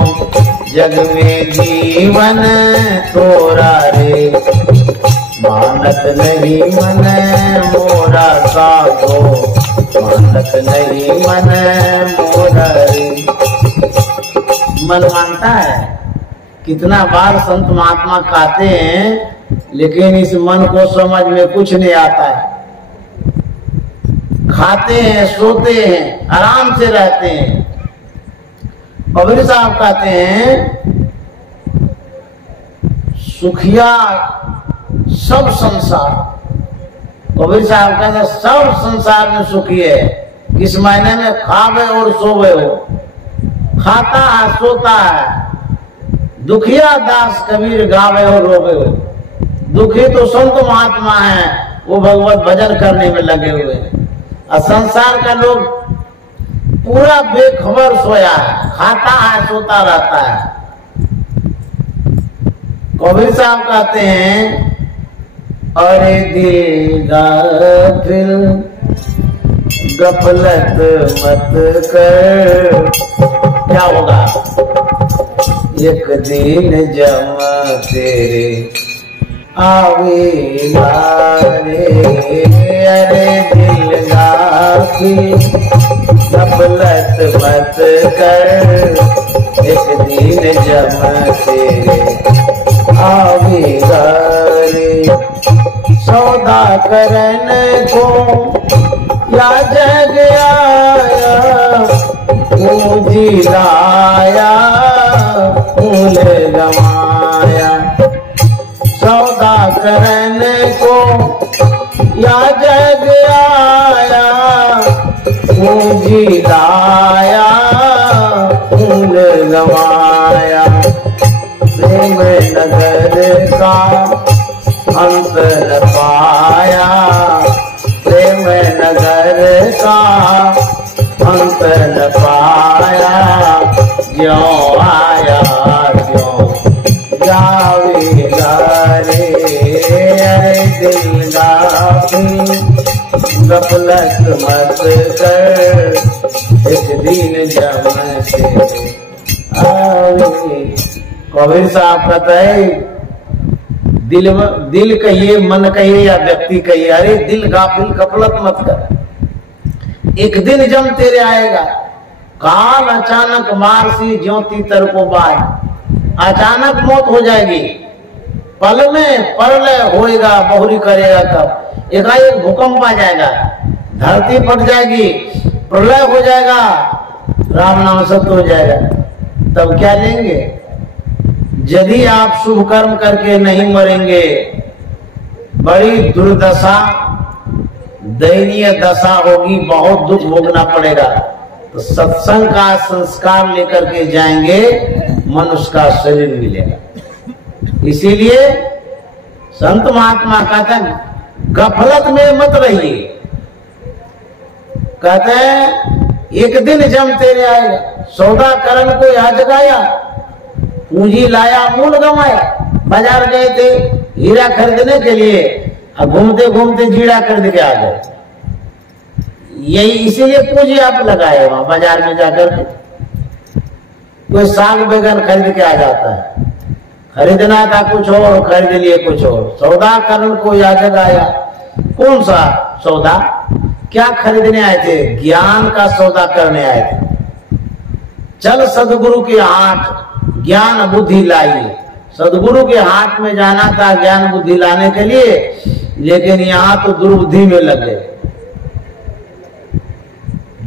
जग में जीवन तोरा रे, मानत नहीं मन मोरा साधो, मानत नहीं मन मोरा रे। मन मानता है, कितना बार संत महात्मा कहते हैं, लेकिन इस मन को समझ में कुछ नहीं आता है। खाते हैं, सोते हैं, आराम से रहते हैं। कबीर साहब कहते हैं सुखिया सब संसार, कबीर साहब कहते हैं सब संसार में सुखी है। किस महीने में? खावे और सोवे हो, खाता है सोता है। दुखिया दास कबीर गावे और रोवे हो। दुखी तो संत महात्मा है, वो भगवत भजन करने में लगे हुए हैं। और संसार का लोग पूरा बेखबर सोया है, खाता है सोता रहता है। कबीर साहब कहते हैं अरे दिल गाफिल गफलत मत कर, क्या होगा? एक दिन जम तेरे आवेगा रे, अरे दिल गाफिल गफलत मत कर, एक दिन जम तेरे आवेगा रे। सौदा करने को या जग आया, पूंजी लाया फूल गवाया। सौदा करने को या जग आया, पूंजी लाया फूल गवाया। प्रेम नगर का अंत न पाया, प्रेम नगर का अंत न पाया। ज्यों आया त्यों जावेगा रे, दिल गाफिल गफलत मत कर, एक दिन जमते आवे। कबीर साहब कहता है दिल कहिए, मन कहिए या व्यक्ति कहिए, अरे दिल गाफिल गफलत मत कर, एक दिन जम तेरे आएगा। काल अचानक मार सी ज्योति तर को बाय, अचानक मौत हो जाएगी, पल में प्रलय होएगा, बहुरी करेगा तब। एकाएक भूकंप आ जाएगा, धरती फट जाएगी, प्रलय हो जाएगा, राम नाम सत्य हो जाएगा। तब क्या लेंगे? यदि आप शुभ कर्म करके नहीं मरेंगे, बड़ी दुर्दशा दयनीय दशा होगी, बहुत दुख भोगना पड़ेगा। तो सत्संग का संस्कार लेकर के जाएंगे, मनुष्य का शरीर मिलेगा। इसीलिए संत महात्मा कहते हैं गफलत में मत रहिए। कहते हैं एक दिन जम तेरे आएगा। सौदा करण को या जगाया, पूंजी लाया मूल गंवाया। बाजार गए थे हीरा खरीदने के लिए, अब घूमते घूमते जीरा खरीद के आ गए। यही इसीलिए पूंजी आप लगाए वहां बाजार में जाकर के। कोई साग बैगन खरीद के आ जाता है, खरीदना था कुछ और, खरीद लिए कुछ और। सौदा करण को या जगाया। कौन सा सौदा? क्या खरीदने आए थे? ज्ञान का सौदा करने आए थे। चल सदगुरु के हाथ ज्ञान बुद्धि लाइए। सदगुरु के हाथ में जाना था ज्ञान बुद्धि लाने के लिए, लेकिन यहाँ तो दुर्बुद्धि में लगे,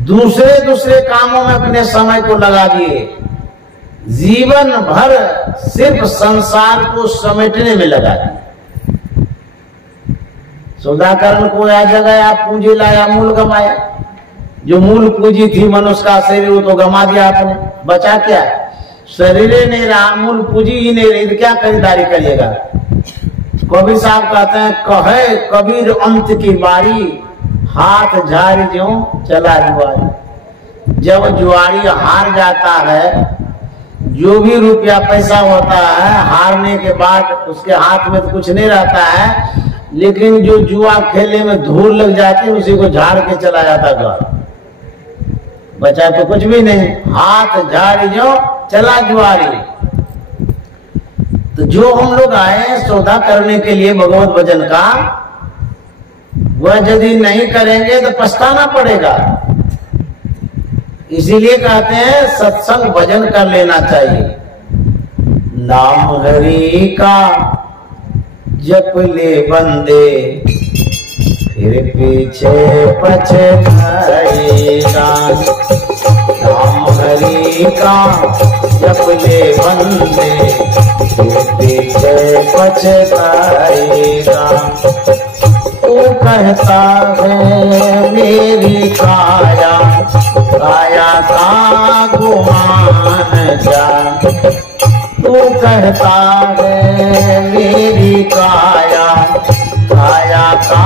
दूसरे कामों में अपने समय को लगा दिए, जीवन भर सिर्फ संसार को समेटने में लगा दिए। सौदाकरण को या जगह पूंजी लाया मूल गमाया। जो मूल पूंजी थी मनुष्य का शरीर, वो तो गमा दिया आपने, बचा क्या? शरीर नहीं रहा, मूल पूंजी ही नहीं रही, तो क्या खरीदारी करिएगा? कबीर साहब कहते हैं कहे कबीर अंत की बारी, हाथ झाड़ ज्यों चला जुआरी। जब जुआरी हार जाता है, जो भी रुपया पैसा होता है हारने के बाद उसके हाथ में तो कुछ नहीं रहता है, लेकिन जो जुआ खेलने में धूल लग जाती है उसी को झाड़ के चला जाता घर, बचा तो कुछ भी नहीं। हाथ झाड़ जो चला जुआरी। तो जो हम लोग आए सौदा करने के लिए भगवत भजन का, वह यदि नहीं करेंगे तो पछताना पड़ेगा। इसीलिए कहते हैं सत्संग भजन कर लेना चाहिए। नाम हरि का जप ले बंदे, फिर पीछे पछताएगा। नाम हरि का जप ले बंदे, फिर पीछे पछताएगा। तू कहता है मेरी काया, काया का गुमान जा। तू कहता है मेरी काया, काया का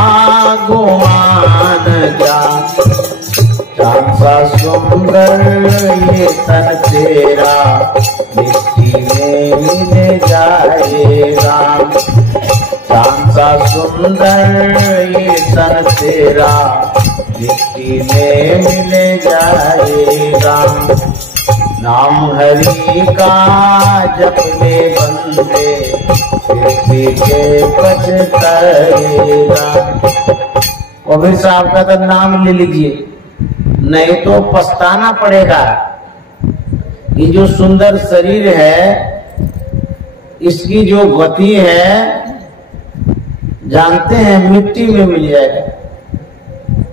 गुमान जा। चांद सा सुंदर ये तन तेरा, मिट्टी में मिल जाएगा। चांद सा सुंदर ये तन तेरा, मिट्टी में मिल जाएगा। नाम हरि का जप ले बंदे, फिर पीछे पछताएगा। कबीर साहब का तो नाम ले लीजिए, नहीं तो पछताना पड़ेगा। ये जो सुंदर शरीर है, इसकी जो गति है, जानते हैं मिट्टी में मिल जाएगा।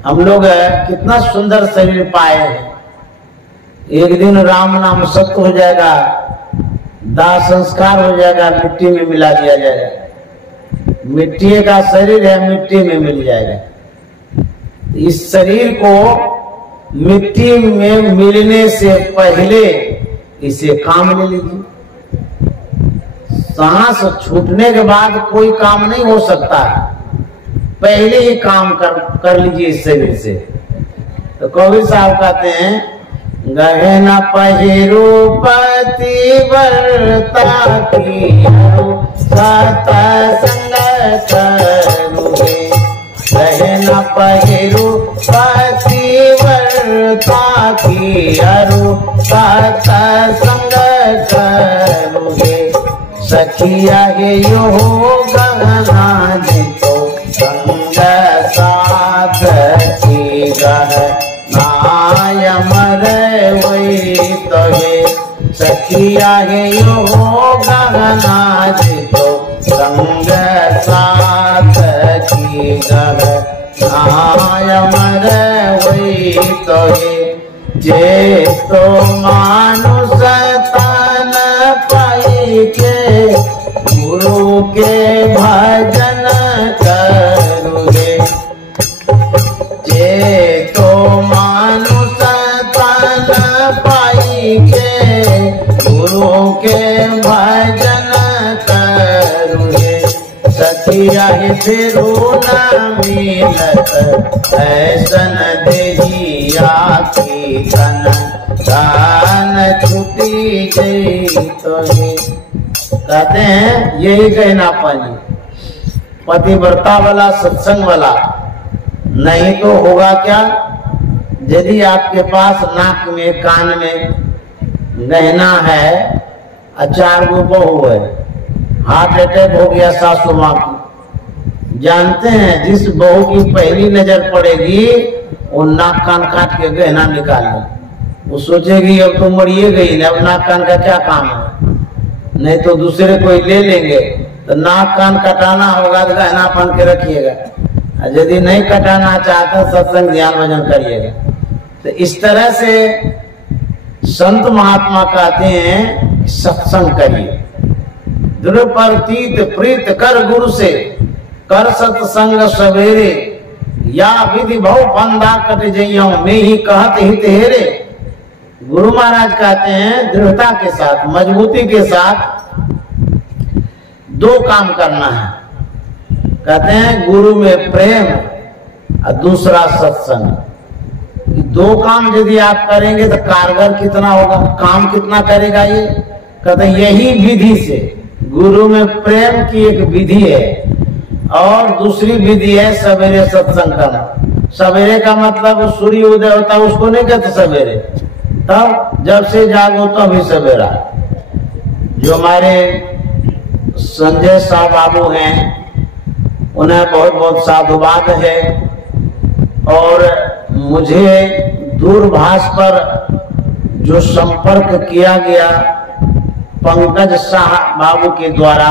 हम लोग कितना सुंदर शरीर पाए हैं, एक दिन राम नाम सत्य हो जाएगा, दाह संस्कार हो जाएगा, मिट्टी में मिला दिया जाएगा। मिट्टी का शरीर है, मिट्टी में मिल जाएगा। इस शरीर को मिट्टी में मिलने से पहले इसे काम ले लीजिए। सांस छूटने के बाद कोई काम नहीं हो सकता, पहले ही काम कर लीजिए इस शरीर से। तो कवि साहब कहते हैं, गहना पहिरू पतिव्रता की सत्संग करूँगे। गहना पहिरू पतिव्रता की सत्संग करूँगे। सखिया हे यो गहना जी तो संग साथ की गहनाय मरे वही तो हे। सखिया हे यो गहना जी तो संग साथ की गहनाय मरे वही तो हे। जे तो मानुष तन पाई के गुरु के भजन करूँगे। जे तो मानुष तन पाई के गुरु के भजन करूँगे। सखिया ही फिरू न मिलत ऐसन देहिया की तन दान छुटी गई तो ही। कहते हैं यही कहना पानी पतिव्रता वाला, सत्संग वाला। नहीं तो होगा क्या, यदि आपके पास नाक में कान में गहना है, 4 गो बहू है, हार्ट अटैक हो गया सासू माँ की, जानते हैं जिस बहू की पहली नजर पड़ेगी वो नाक कान काट के गहना निकाल ले। वो सोचेगी अब तो मरिए गई, अब नाक कान का क्या काम है, नहीं तो दूसरे कोई ले लेंगे। तो नाक कान कटाना होगा तो गहना पहन के रखिएगा, यदि नहीं कटाना चाहता सत्संग ध्यान भजन करिएगा। तो इस तरह से संत महात्मा कहते हैं सत्संग करिए। दृढ़ प्रतीत प्रीत कर गुरु से, कर सत्संग सवेरे, या विधि भव फंदा कट जइयो में ही कहत हित हेरे। गुरु महाराज कहते हैं दृढ़ता के साथ, मजबूती के साथ 2 काम करना है। कहते हैं गुरु में प्रेम और दूसरा सत्संग। 2 काम यदि आप करेंगे तो कारगर कितना होगा, काम कितना करेगा ये। कहते हैं यही विधि से, गुरु में प्रेम की एक विधि है और दूसरी विधि है सवेरे सत्संग करना। सवेरे का मतलब सूर्य उदय होता है उसको नहीं कहते सवेरे, तब जब से जागो तो अभी सवेरा। जो हमारे संजय साहब बाबू हैं उन्हें बहुत बहुत साधुवाद है। और मुझे दूरभाष पर जो संपर्क किया गया पंकज शाह बाबू के द्वारा,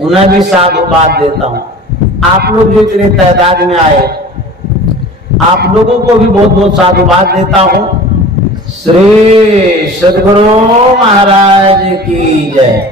उन्हें भी साधुवाद देता हूँ। आप लोग जो इतने तादाद में आए, आप लोगों को भी बहुत बहुत साधुवाद देता हूँ। श्री सद्गुरु महाराज की जय।